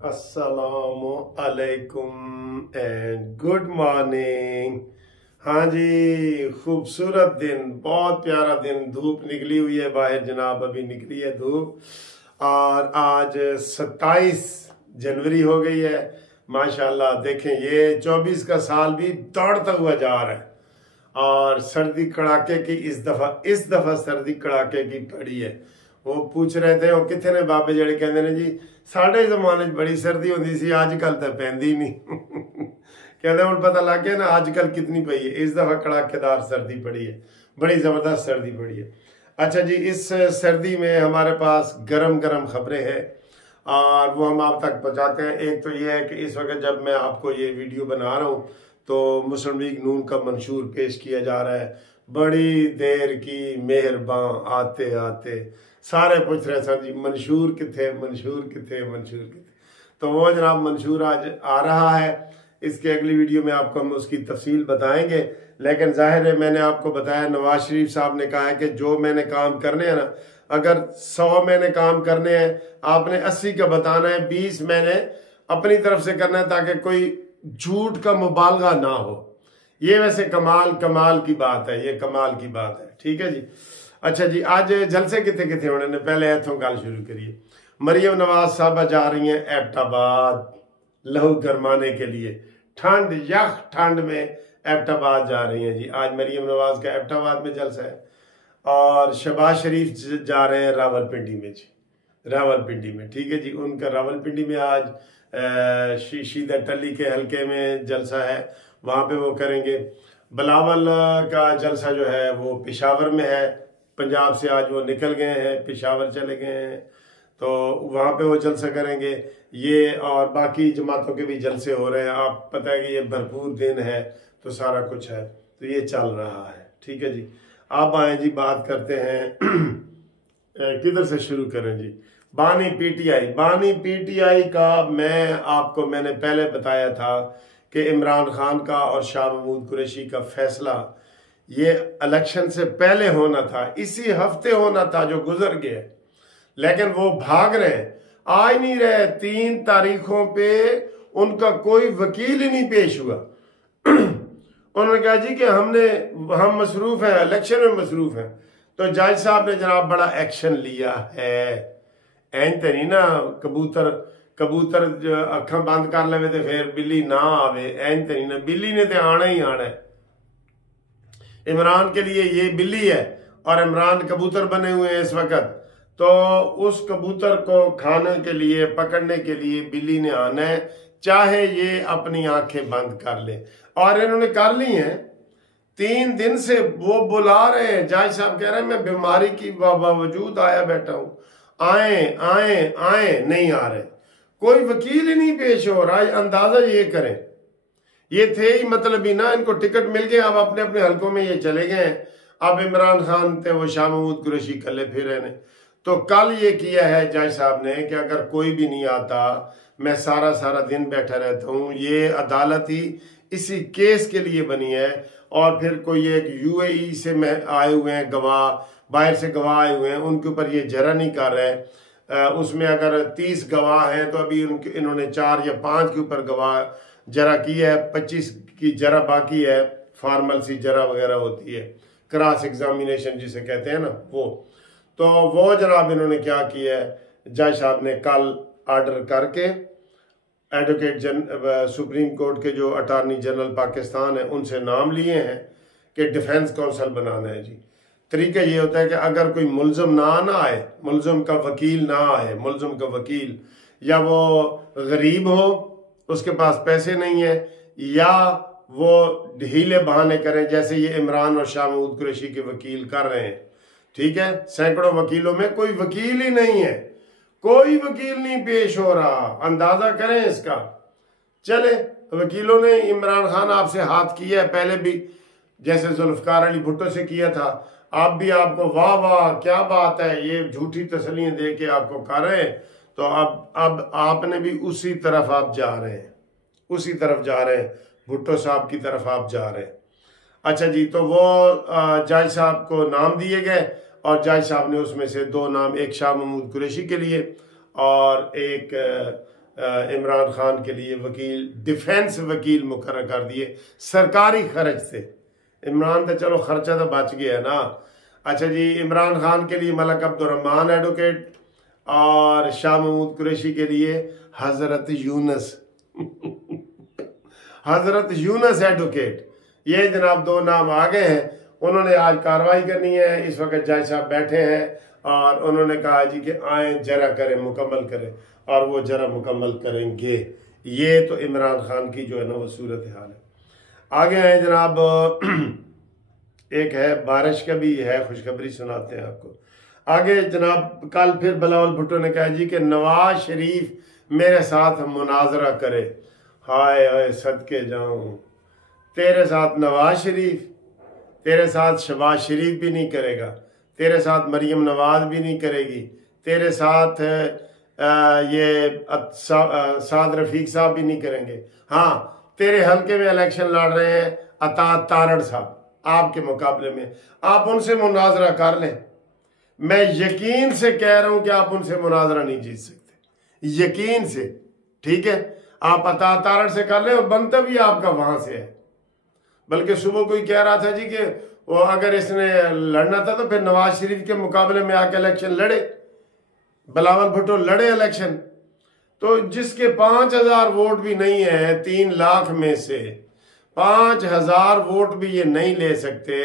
अस्सलामु अलैकुम and good morning. हाँ जी, खूबसूरत दिन, बहुत प्यारा दिन, धूप निकली हुई है बाहर जनाब, अभी निकली है धूप। और आज 27 जनवरी हो गई है। माशाल्लाह देखें, ये 24 का साल भी दौड़ता हुआ जा रहा है। और सर्दी कड़ाके की इस दफा सर्दी कड़ाके की पड़ी है। वो पूछ रहे थे वो कितने ने बाबे जड़े कहते ने जी साढ़े जमाने बड़ी सर्दी होती सी, अजकल तो पैंदी नहीं। कहते हूँ पता लग गया ना आजकल कितनी पई है। इस दफा कड़ाकेदार सर्दी पड़ी है, बड़ी जबरदस्त सर्दी पड़ी है। अच्छा जी, इस सर्दी में हमारे पास गरम गरम खबरें हैं और वो हम आप तक पहुंचाते हैं। एक तो ये है कि इस वक्त जब मैं आपको ये वीडियो बना रहा हूँ तो मुस्लिम लीग नून का मंशूर पेश किया जा रहा है। बड़ी देर की मेहरबान आते आते सारे पूछ रहे सर जी मंशूर किथे, मंशूर किथे, मंशूर किथे। तो वो जनाब मंशूर आज आ रहा है। इसके अगली वीडियो में आपको हम उसकी तफसील बताएंगे। लेकिन जाहिर है मैंने आपको बताया, नवाज शरीफ साहब ने कहा है कि जो मैंने काम करने हैं ना, अगर 100 मैंने काम करने हैं आपने 80 का बताना है, 20 मैंने अपनी तरफ से करना है ताकि कोई झूठ का मुबालगा ना हो। ये वैसे कमाल की बात है, ये कमाल की बात है। ठीक है जी। अच्छा जी, आज जलसे कितने कितने होने ने, पहले इथों गल शुरू करिए। मरियम नवाज साहबा जा रही हैं एबटाबाद लहू गरमाने के लिए। ठंड यख ठंड में एबटाबाद जा रही हैं जी। आज मरियम नवाज का एबटाबाद में जलसा है। और शहबाज शरीफ जा रहे हैं रावलपिंडी में जी, रावलपिंडी में। ठीक है जी, उनका रावलपिंडी में आज शीदा टली के हल्के में जलसा है, वहां पे वो करेंगे। बिलावल का जलसा जो है वो पेशावर में है। पंजाब से आज वो निकल गए हैं, पेशावर चले गए हैं, तो वहां पे वो जलसा करेंगे। ये और बाकी जमातों के भी जलसे हो रहे हैं। आप पता है कि ये भरपूर दिन है तो सारा कुछ है, तो ये चल रहा है। ठीक है जी, आप आए जी, बात करते हैं। किधर से शुरू करें जी? बानी पीटीआई का मैंने पहले बताया था कि इमरान खान का और शाह महमूद कुरैशी का फैसला ये इलेक्शन से पहले होना था, इसी हफ्ते होना था जो गुजर गया। लेकिन वो भाग रहे, आ ही नहीं रहे। 3 तारीखों पे उनका कोई वकील ही नहीं पेश हुआ। उन्होंने कहा जी कि हम मसरूफ हैं, इलेक्शन में मसरूफ हैं। तो जज साहब ने जनाब बड़ा एक्शन लिया है। एंज तो नहीं ना कबूतर अखा बंद कर ले तो फिर बिल्ली ना आवे, एंज तो नहीं ना, बिल्ली ने तो आना ही आना है। इमरान के लिए ये बिल्ली है और इमरान कबूतर बने हुए हैं इस वक्त। तो उस कबूतर को खाने के लिए, पकड़ने के लिए बिल्ली ने आना है, चाहे ये अपनी आंखें बंद कर ले। और इन्होंने कर ली हैं। 3 दिन से वो बुला रहे हैं। जज साहब कह रहे हैं मैं बीमारी की बावजूद आया बैठा हूं, आए नहीं आ रहे। कोई वकील ही नहीं पेश हो रहा। अंदाजा ये करें, ये थे ही मतलब ही ना, इनको टिकट मिल गए, अब अपने अपने हलकों में ये चले गए। अब इमरान खान थे वो शाह महमूद कुरैशी कले फिरे ने। तो कल ये किया है जज साहब ने कि अगर कोई भी नहीं आता मैं सारा दिन बैठा रहता हूँ। ये अदालत ही इसी केस के लिए बनी है। और फिर कोई एक यूएई से में आए हुए हैं गवाह, बाहर से गवाह आए हुए हैं, उनके ऊपर ये जरा नहीं कर रहे। उसमें अगर 30 गवाह हैं तो अभी इन्होंने 4 या 5 के ऊपर गवाह जरा की है, 25 की जरा बाकी है। फॉर्मल सी जरा वगैरह होती है, क्रॉस एग्जामिनेशन जिसे कहते हैं ना वो। तो वो जनाब इन्होंने क्या किया है, जज साहब ने कल ऑर्डर करके एडवोकेट सुप्रीम कोर्ट के जो अटॉर्नी जनरल पाकिस्तान है उनसे नाम लिए हैं कि डिफेंस काउंसिल बनाना है जी। तरीका ये होता है कि अगर कोई मुलजम ना आए, मुलजम का वकील ना आए, मुलजम का वकील या वो गरीब हो, उसके पास पैसे नहीं है, या वो ढीले बहाने करें जैसे ये इमरान और शाह महमूद कुरैशी के वकील कर रहे हैं। ठीक है, सैकड़ों वकीलों में कोई वकील ही नहीं है, कोई वकील नहीं पेश हो रहा। अंदाजा करें इसका। चले वकीलों ने, इमरान खान आपसे हाथ किया है पहले भी, जैसे जुल्फकार अली भुट्टो से किया था। आप भी आपको वाह वाह क्या बात है, ये झूठी तसल्लियां दे के आपको कर रहे हैं। तो अब आपने भी उसी तरफ आप जा रहे हैं, उसी तरफ जा रहे हैं, भुट्टो साहब की तरफ आप जा रहे हैं। अच्छा जी, तो वो जज साहब को नाम दिए गए और जज साहब ने उसमें से 2 नाम, एक शाह महमूद कुरैशी के लिए और एक इमरान खान के लिए वकील, डिफेंस वकील मुकर्रर कर दिए सरकारी खर्च से। इमरान तो चलो खर्चा तो बच गया है ना। अच्छा जी, इमरान खान के लिए मलक अब्दुर्रहमान एडवोकेट और शाह महमूद कुरैशी के लिए हजरत यूनस हजरत यूनस एडवोकेट। ये जनाब दो नाम आ गए हैं। उन्होंने आज कार्रवाई करनी है। इस वक्त जज साहब बैठे हैं और उन्होंने कहा जी कि आए जरा करें, मुकम्मल करें, और वो जरा मुकम्मल करेंगे। ये तो इमरान खान की जो है ना वो सूरत हाल है। आगे है जनाब, एक है बारिश का भी है, खुशखबरी सुनाते हैं आपको। आगे जनाब, कल फिर बिलावल भुट्टो ने कहा जी कि नवाज शरीफ मेरे साथ मुनाजरा करे। हाय हाय सदके जाऊं, तेरे साथ नवाज शरीफ, तेरे साथ शहबाज शरीफ भी नहीं करेगा, तेरे साथ मरियम नवाज भी नहीं करेगी, तेरे साथ ये साद रफीक साहब भी नहीं करेंगे। हाँ, तेरे हल्के में इलेक्शन लड़ रहे हैं अता तारड़ साहब, आपके मुकाबले में, आप उनसे मुनाजरा कर लें। मैं यकीन से कह रहा हूं कि आप उनसे मुनाजरा नहीं जीत सकते, यकीन से। ठीक है, आप अता तारड़ से कर लें, और बनता भी आपका वहां से है। बल्कि सुबह कोई कह रहा था जी कि वो अगर इसने लड़ना था तो फिर नवाज शरीफ के मुकाबले में आके इलेक्शन लड़े, बिलावल भुट्टो लड़े इलेक्शन। तो जिसके 5000 वोट भी नहीं है, 3 लाख में से 5000 वोट भी ये नहीं ले सकते,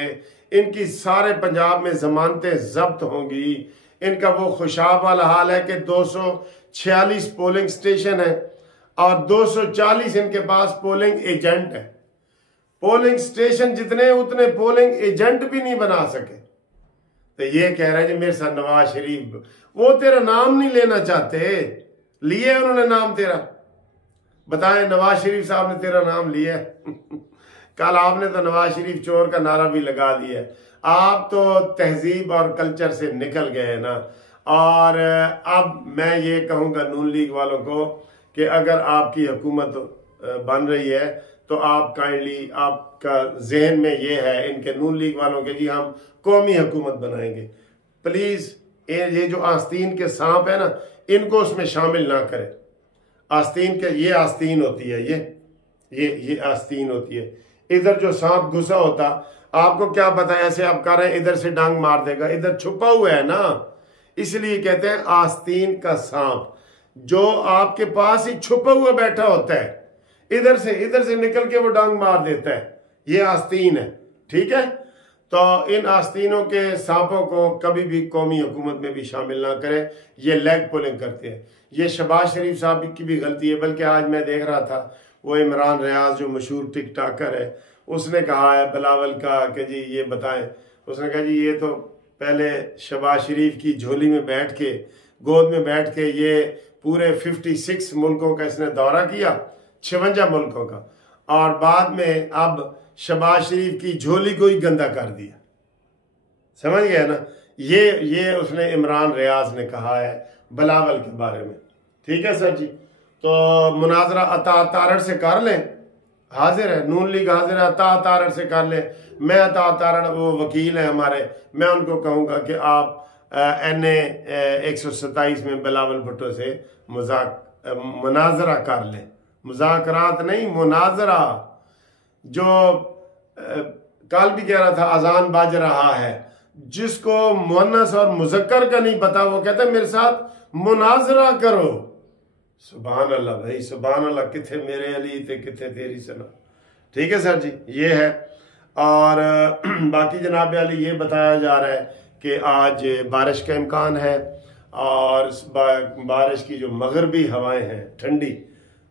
इनकी सारे पंजाब में जमानतें जब्त होंगी। इनका वो खुशाब वाला हाल है कि 246 पोलिंग स्टेशन है और 240 इनके पास पोलिंग एजेंट है। पोलिंग स्टेशन जितने उतने पोलिंग एजेंट भी नहीं बना सके। तो ये कह रहे हैं जी मेरे साथ नवाज शरीफ, वो तेरा नाम नहीं लेना चाहते, लिए उन्होंने नाम तेरा। बताएं, नवाज शरीफ साहब ने तेरा नाम लिया कल आपने तो नवाज शरीफ चोर का नारा भी लगा दिया। आप तो तहजीब और कल्चर से निकल गए ना। और अब मैं ये कहूंगा नून लीग वालों को कि अगर आपकी हुकूमत बन रही है तो आप काइंडली, आपका जहन में ये है इनके नून लीग वालों के, जी हम कौमी हुकूमत बनाएंगे, प्लीज ये जो आस्तीन के सांप है ना, इनको उसमें शामिल ना करें। आस्तीन के, ये आस्तीन होती है, ये आस्तीन होती है। इधर जो सांप घुसा होता, आपको क्या पता है, ऐसे आप कर रहे हैं इधर से डांग मार देगा, इधर छुपा हुआ है ना, इसलिए कहते हैं आस्तीन का सांप, जो आपके पास ही छुपा हुआ बैठा होता है, इधर से निकल के वो डांग मार देता है, ये आस्तीन है। ठीक है, तो इन आस्तीनों के सांपों को कभी भी कौमी हुकूमत में भी शामिल ना करें। ये लेग पुलिंग करते हैं। ये शहबाज शरीफ साहब की भी गलती है। बल्कि आज मैं देख रहा था, वो इमरान रियाज जो मशहूर टिक टाकर है, उसने कहा है बिलावल का कि जी ये बताएं, उसने कहा जी ये तो पहले शहबाज शरीफ की झोली में बैठ के, गोद में बैठ के, ये पूरे 56 मुल्कों का इसने दौरा किया, 56 मुल्कों का, और बाद में अब शहबाज शरीफ की झोली को ही गंदा कर दिया। समझ गया ना, ये उसने इमरान रियाज ने कहा है बिलावल के बारे में। ठीक है सर जी, तो मुनाजरा अता तारड़ से कर लें, हाजिर है, नून लीग हाजिर है, अता तारड़ से कर लें। मैं अता तारड़, वो वकील है हमारे, मैं उनको कहूंगा कि आप NA 127 में बिलावल भुट्टो से मुनाजरा कर लें। मुज़ाकरात नहीं, मुनाजरा। जो कल भी कह रहा था अजान बाज रहा है, जिसको मुअन्नस और मुज़क्कर का नहीं पता, वो कहता है मेरे साथ मुनाजरा करो। सुभान अल्लाह भाई, सुभान अल्लाह, किथे मेरे अली थे किथे तेरी सना। ठीक है सर जी, ये है। और बाकी जनाब अली ये बताया जा रहा है कि आज बारिश का इम्कान है, और बारिश की जो मगरबी हवाएं हैं ठंडी,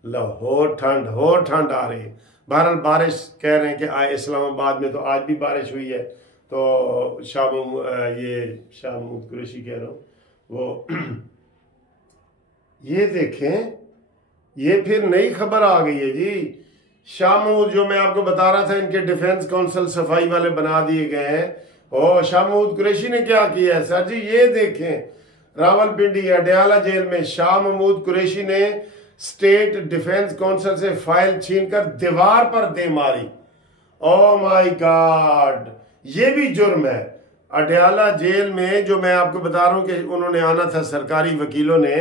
लाहौर ठंड आ रही है। बहरहाल बारिश कह रहे हैं कि इस्लामाबाद में तो आज भी बारिश हुई है। तो शाह महमूद कुरैशी कह रहा हूँ, वो ये देखें, ये फिर नई खबर आ गई है जी। शाह महमूद, जो मैं आपको बता रहा था, इनके डिफेंस काउंसिल सफाई वाले बना दिए गए हैं। और शाह महमूद कुरैशी ने क्या किया है सर जी, ये देखें, रावलपिंडी अडयाला जेल में शाह महमूद कुरैशी ने स्टेट डिफेंस काउंसिल से फाइल छीनकर दीवार पर दे मारी। ओ माय गॉड, ये भी जुर्म है। अडयाला जेल में, जो मैं आपको बता रहा हूं कि उन्होंने आना था, सरकारी वकीलों ने,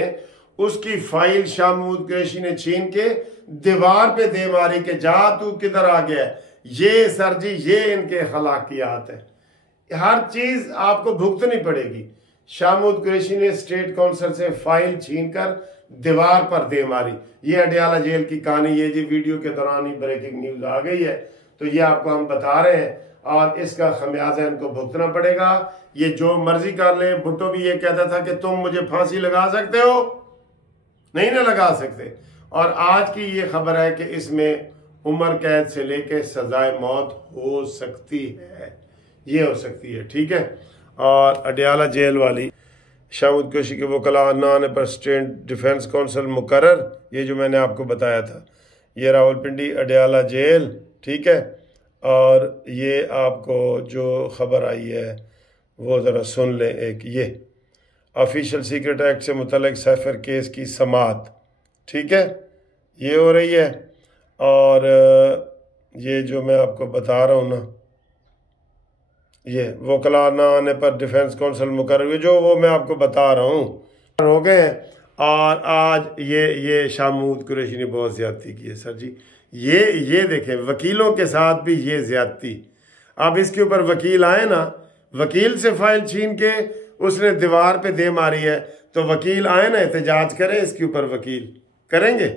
उसकी फाइल शाह महमूद कुरैशी ने छीन के दीवार पे दे मारी कि जा तू किधर आ गया। ये सर जी ये इनके अखलाकियात है। हर चीज आपको भुगतनी पड़ेगी। शाह महमूद कुरैशी ने स्टेट काउंसिल से फाइल छीन कर दीवार पर दे मारी। ये अडयाला जेल की कहानी, ये जी वीडियो के दौरान ही ब्रेकिंग न्यूज आ गई है, तो ये आपको हम बता रहे हैं और इसका खमियाजा इनको भुगतना पड़ेगा। ये जो मर्जी कर ले। भुट्टो भी ये कहता था कि तुम मुझे फांसी लगा सकते हो, नहीं ना लगा सकते। और आज की ये खबर है कि इसमें उम्र कैद से लेके सजाए मौत हो सकती है, ये हो सकती है, ठीक है। और अडयाला जेल वाली शाह महमूद कुरैशी के वकला न आने पर स्टेट डिफेंस काउंसिल मुकर्रर, ये जो मैंने आपको बताया था, ये रावलपिंडी अडयाला जेल, ठीक है। और ये आपको जो खबर आई है वो ज़रा सुन लें। एक ये ऑफिशियल सीक्रेट एक्ट से मुतल्लिक सैफर केस की समाअत, ठीक है, ये हो रही है। और ये जो मैं आपको बता रहा हूँ ना, ये वकला न आने पर डिफेंस काउंसिल मुकर्रर, जो वो मैं आपको बता रहा हूँ हो गए हैं। और आज ये शाह महमूद कुरैशी ने बहुत ज़्यादती की है सर जी। ये देखें, वकीलों के साथ भी ये ज़्यादती। अब इसके ऊपर वकील आए ना, वकील से फाइल छीन के उसने दीवार पे दे मारी है, तो वकील आए ना एहतजाज करें इसके ऊपर, वकील करेंगे।